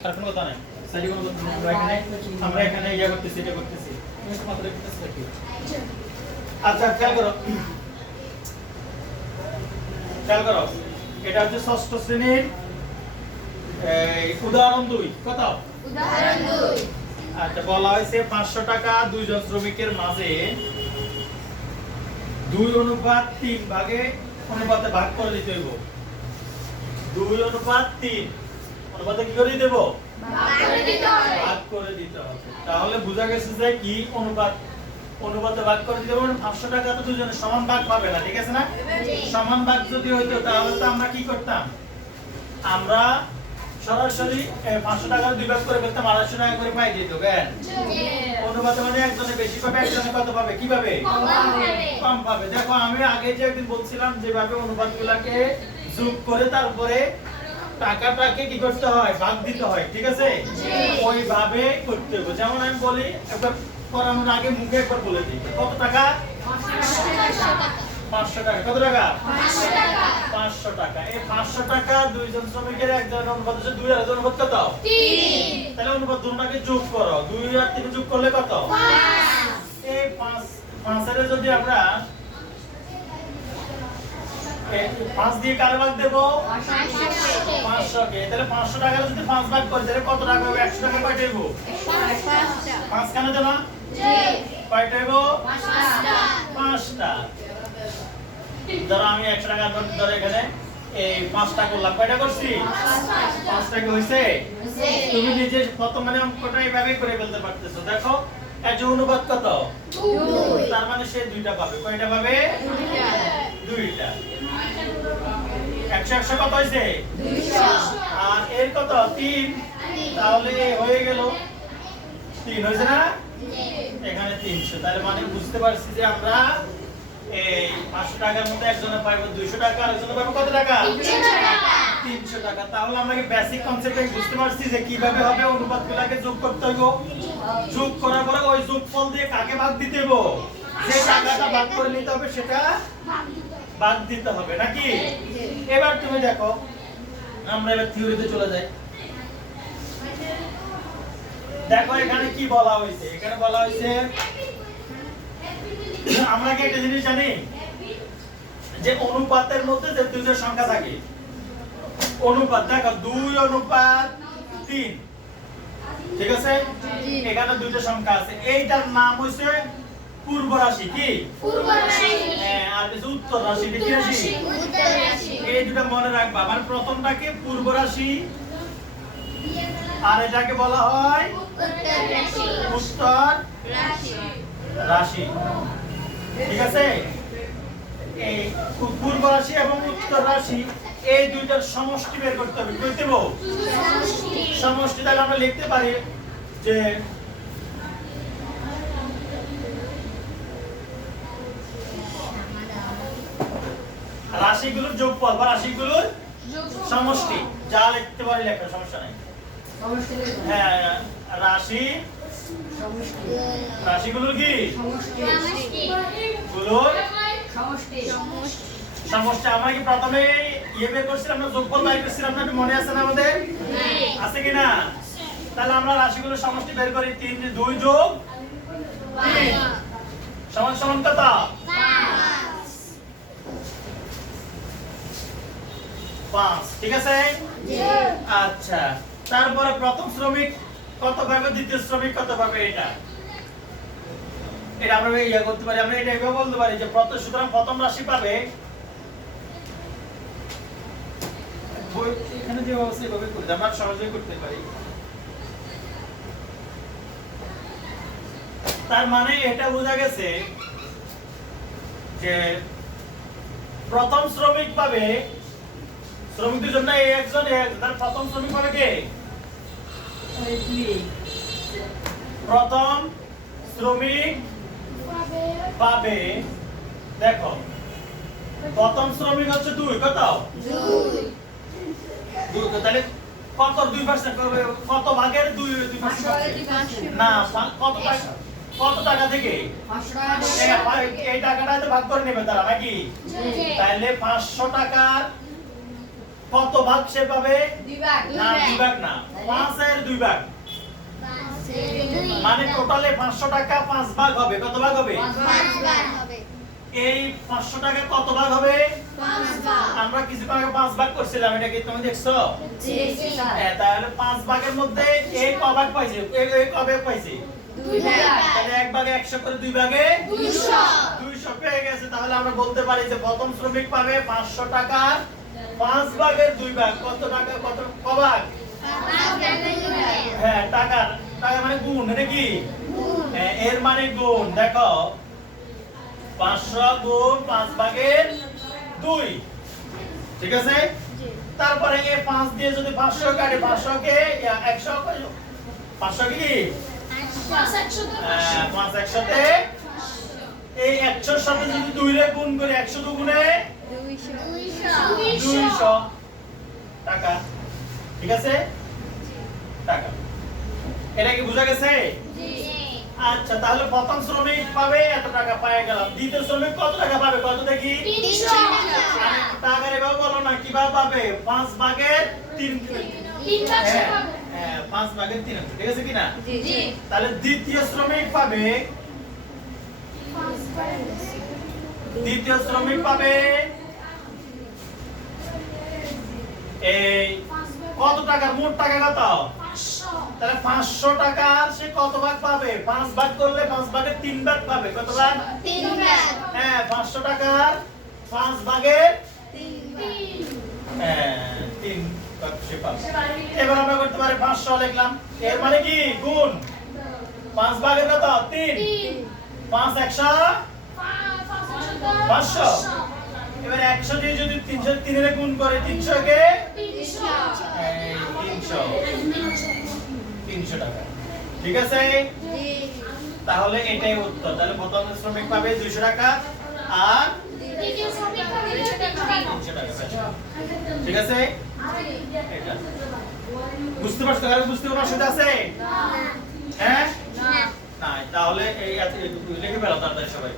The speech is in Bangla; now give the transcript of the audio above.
আর কোনো কথা নাই সাইডে কোনো কথা নাই আমরা এখানে ইয়া করতেছি এটা করতেছি তুমি মাত্র করতেছ কি আচ্ছা খেয়াল করো এটা হচ্ছে ষষ্ঠ শ্রেণীর উদাহরণ 2 কত উদাহরণ 2 আচ্ছা বলা হয়েছে 500 টাকা দুইজন শ্রমিকের মাঝে 2:3 ভাগে অনুপাতে ভাগ করে দিতে হইব 2:3 অনুপাতে কি করে দেব ভাগ করে দিতে হবে তাহলে বোঝা গেছে যে কি অনুপাতে ভাগ করে দিতে হবে 500 টাকা তো দুজনে সমান ভাগ পাবে না ঠিক আছে না সমান ভাগ যদি হইতো তাহলে তো আমরা কি করতাম আমরা সরাসরি 500 টাকা দুই ভাগ করে ফেলতাম 250 টাকা করে পাই দিত কেন অনুপাতে মানে একজনে বেশি পাবে একজনে কত পাবে কি পাবে কম পাবে দেখো আমি আগে যে একদিন বলছিলাম যেভাবে অনুপাতগুলোকে যোগ করে তারপরে টাকাটাকে কি করতে হয় ভাগ দিতে হয় ঠিক আছে ওইভাবে করতে হবে যেমন আমি বলি একবার করানোর আগে মুখে একবার বলে দিই কত টাকা 500 টাকা কত টাকা 500 টাকা এই 500 টাকা দুইজন শ্রমিকের একজনের অনুপাত হচ্ছে 2 আর অনুপাত কত 3 তাহলে অনুপাত দুটোকে যোগ করো 2 আর 3 যোগ করলে কত 5 এই 5 এর যদি আমরা 5 দিয়ে কার ভাগ দেব 500 কে তাহলে 500 টাকা যদি 5 ভাগ করি তাহলে কত টাকা হবে 100 টাকা কয়টা হইব 5 কেন দেব কয়টা হইব 5টা ধরো আমি 100 টাকা ধরে এখানে এই 5টা করলাম কয়টা করছি 5টা কি হইছে তুমি নিজে প্রথম মানে অঙ্কটা এইভাবে করে ফেলতে পারতেছো দেখো এর অনুপাত কত 2 তার মানে সে দুইটা পাবে কয়টা পাবে দুইটা 100 কত হইছে 200 আর এর কত 3 তাহলে হয়ে গেল 3 হইছে না এখানে 300 তাহলে মানে বুঝতে পারছি যে আমরা এই 500 টাকার মধ্যে একজনে পাইবো 200 টাকা আর একজনে পাইবো কত টাকা 300 টাকা তাহলে আমরা কি বেসিক কনসেপ্টে বুঝতে পারছি যে কিভাবে হবে অনুপাতগুলোকে যোগ করতে হইব যোগ করার পরে ওই যোগফল দিয়ে কাকে ভাগ দিতে হইব যে টাকাটা ভাগ করে নিতে হবে সেটা ভাগ দিতে হবে নাকি এবার তুমি দেখো আমরা এবার থিওরিতে চলে যাই দেখো এখানে কি বলা হয়েছে এখানে বলা হয়েছে আমরা কি একটা জিনিস জানি যে অনুপাতের মধ্যে যে দুইটা সংখ্যা থাকে অনুপাত দেখো 2:3 ঠিক আছে এখানে দুইটা সংখ্যা আছে এইটার নাম হইছে পূর্ব রাশি কি পূর্ব রাশি আর কিছু উত্তর রাশি কি রাশি উত্তর রাশি এই দুটো মনে রাখবা মানে প্রথমটাকে পূর্ব রাশি আর এটাকে বলা হয় উত্তর রাশি উত্তর রাশি রাশি ঠিক আছে এই পূর্ব রাশি এবং উত্তর রাশি এই দুইটার সমষ্টি বের করতে হবে কই দেব সমষ্টি তাহলে আমরা লিখতে পারি যে রাশিগুলোর যোগফল বা রাশিগুলোর সমষ্টি যা লিখতে পারি লেখা সমস্যা নাই হ্যাঁ রাশি রাশিগুলোর কি গুলোর সমষ্টি আমরা কি প্রথমে ইয়ে বের করছিলাম না যোগফল বের করছিলাম না মনে আছে না আমাদের আছে কি না তাহলে আমরা রাশিগুলোর সমষ্টি বের করি 3 2 যোগ 3 সমান সমান কত 5 ঠিক আছে আচ্ছা তারপরে প্রথম শ্রমিক কত পাবে দ্বিতীয় শ্রমিক কত পাবে এটা আমরা ইয়া করতে পারি আমরা এটা এভাবে বলতে পারি যে সুতরাং প্রথম রাশি পাবে এখানে যে অবস্থা এভাবে করতে আমরা সহজেই করতে পারি তার মানে এটা বোঝা গেছে যে প্রথম শ্রমিক পাবে শ্রমিকদের জন্য একজন তার প্রথম শ্রমিক পাবে কে প্রথম শ্রমিক পাবে দেখো প্রথম শ্রমিক হচ্ছে 2 কত 2 তাহলে কত 2% করবে কত ভাগের 2% না কত টাকা থেকে 500 টাকা এই টাকাটা তো ভাগ করে নেবে তারা নাকি তাহলে 500 টাকার কত ভাগ সে পাবে? দুই ভাগ। না, দুই ভাগ না, 5 এর 2 ভাগ। মানে টোটালে 500 টাকা 5 ভাগ হবে। কত ভাগ হবে? এই 500 টাকা কত ভাগ হবে? আমরা কিছুক্ষণ আগে 5 ভাগ করছিলাম, এটা কি তুমি দেখছো? হ্যাঁ, তাহলে 5 ভাগের মধ্যে এই ক ভাগ পাইছে? এই ক ভাগ পাইছে? তাহলে 1 ভাগে 100 করে 2 ভাগে 200 পেয়ে গেছে। তাহলে আমরা বলতে পারি যে প্রথম শ্রমিক পাবে 500 টাকা 5 ভাগের 2 ভাগ। কত টাকা? কত ক ভাগ? হ্যাঁ, টাকা মানে গুণ, এটা কি? হ্যাঁ, এর মানে গুণ। দেখো 500 গুণ 5 ভাগের 2, ঠিক আছে? তারপরে এই 5 দিয়ে যদি 500 কাটে, 500 কে 100 500 কি? 5 একসাথে, এই 100 এর সাথে যদি 2 রে গুণ করি, 100 দুগুণে 200 টাকা, ঠিক আছে? টাকা। এটা কি বোঝা গেছে? আচ্ছা, তাহলে প্রথম শ্রমিক পাবে এত টাকা পেয়ে গেলাম। দ্বিতীয় শ্রমিক কত টাকা পাবে? কত দেখি? টাকা এভাবে বলো না, কিভাবে পাবে? 5 ভাগের 3। হ্যাঁ, 5 ভাগের 3, ঠিক আছে কিনা? তাহলে দ্বিতীয় শ্রমিক পাবে, দ্বিতীয় শ্রমিক পাবে এই কত টাকার? মোট টাকা কত? তাহলে 500 টাকার সে কত ভাগ পাবে? 5 ভাগ করলে 5 ভাগের 3 ভাগ পাবে। কত ভাগ? হ্যাঁ, 500 টাকার 5 ভাগের 3 ভাগ সে পাবে। এবার আমরা করতে পারি 500 লিখলাম। এর মানে কি? গুণ 5 ভাগের কত? 3। 5 100 500। এবার 100 দিয়ে যদি 303 এর গুণ করে 300 কে 300 টাকা, ঠিক আছে? তাহলে এটাই উত্তর। তাহলে প্রথম শ্রমিক পাবে 200 টাকা আর 300 টাকা, ঠিক আছে? এটা বুঝতে পারছো? আর বুঝতে কোনো অসুবিধা আছে? হ্যাঁ, না, তাহলে এই লিখে ফেলো তাড়াতাড়ি সবাই।